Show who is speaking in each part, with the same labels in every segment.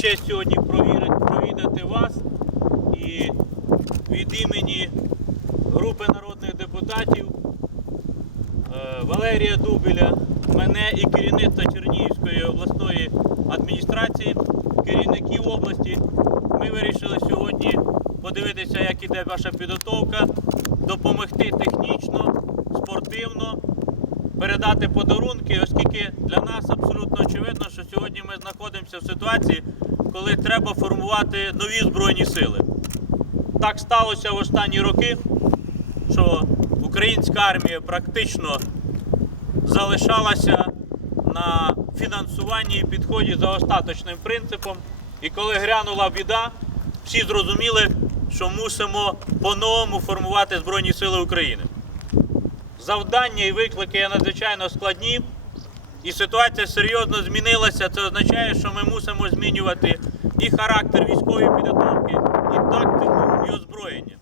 Speaker 1: Честь сьогодні провідати вас і від імені групи народних депутатів е, Валерія Дубіля, мене і керівництва Чернігівської обласної адміністрації, керівників області. Ми вирішили сьогодні подивитися, як іде ваша підготовка, допомогти технічно, спортивно, передати подарунки, оскільки для нас абсолютно очевидно, що сьогодні ми знаходимося в ситуації, коли треба формувати нові збройні сили. Так сталося в останні роки, що українська армія практично залишалася на фінансуванні і підході за остаточним принципом. І коли грянула біда, всі зрозуміли, що мусимо по-новому формувати Збройні Сили України. Завдання і виклики є надзвичайно складні, і ситуація серйозно змінилася. Це означає, що ми мусимо змінювати і характер військової підготовки, і тактику, і озброєння.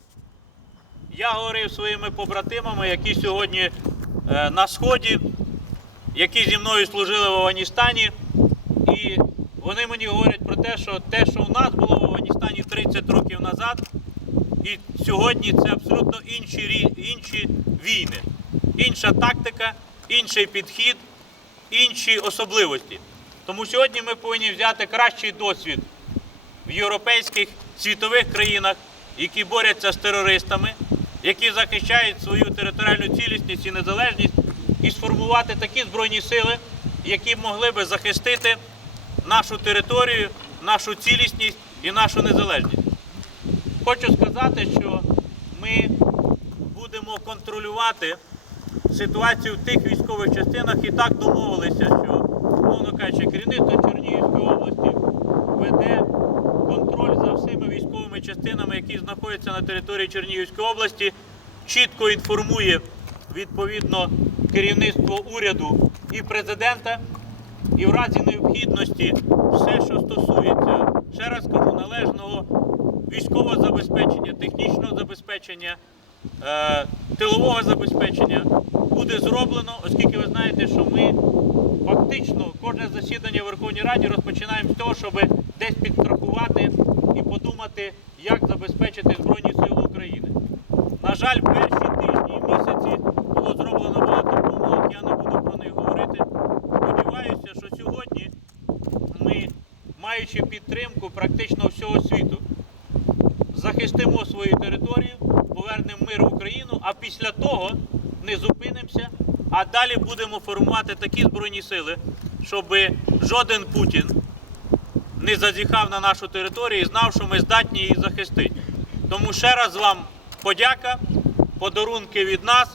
Speaker 1: Я говорив своїми побратимами, які сьогодні е, на сході, які зі мною служили в Афганістані, і вони мені говорять про те, що те, що у нас було в Афганістані 30 років назад, і сьогодні це абсолютно інші, інші війни, інша тактика, інший підхід, інші особливості. Тому сьогодні ми повинні взяти кращий досвід в європейських світових країнах, які борються з терористами, які захищають свою територіальну цілісність і незалежність, і сформувати такі збройні сили, які могли би захистити нашу територію, нашу цілісність і нашу незалежність. Хочу сказати, що ми будемо контролювати ситуацію в тих військових частинах і так домовилися, що, мовно кажучи, керівництво Чернігівської області веде контроль за всіми військовими частинами, які знаходяться на території Чернігівської області, чітко інформує відповідно керівництво уряду і президента. І в разі необхідності все, що стосується, ще раз кажу, належного військового забезпечення, технічного забезпечення, тилового забезпечення буде зроблено, оскільки ви знаєте, що ми фактично кожне засідання в Верховній Раді розпочинаємо з того, щоб десь підстрахувати і подумати, як забезпечити Збройні Сили України. На жаль, перші тижні і місяці було зроблено багато помилок, я не буду про них говорити. Сподіваюся, що сьогодні ми, маючи підтримку практично всього світу, захистимо свою територію, повернемо мир в Україну, а після того не зупинимося, а далі будемо формувати такі збройні сили, щоб жоден Путін не зазіхав на нашу територію і знав, що ми здатні її захистити. Тому ще раз вам подяка, подарунки від нас.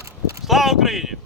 Speaker 1: Слава Україні!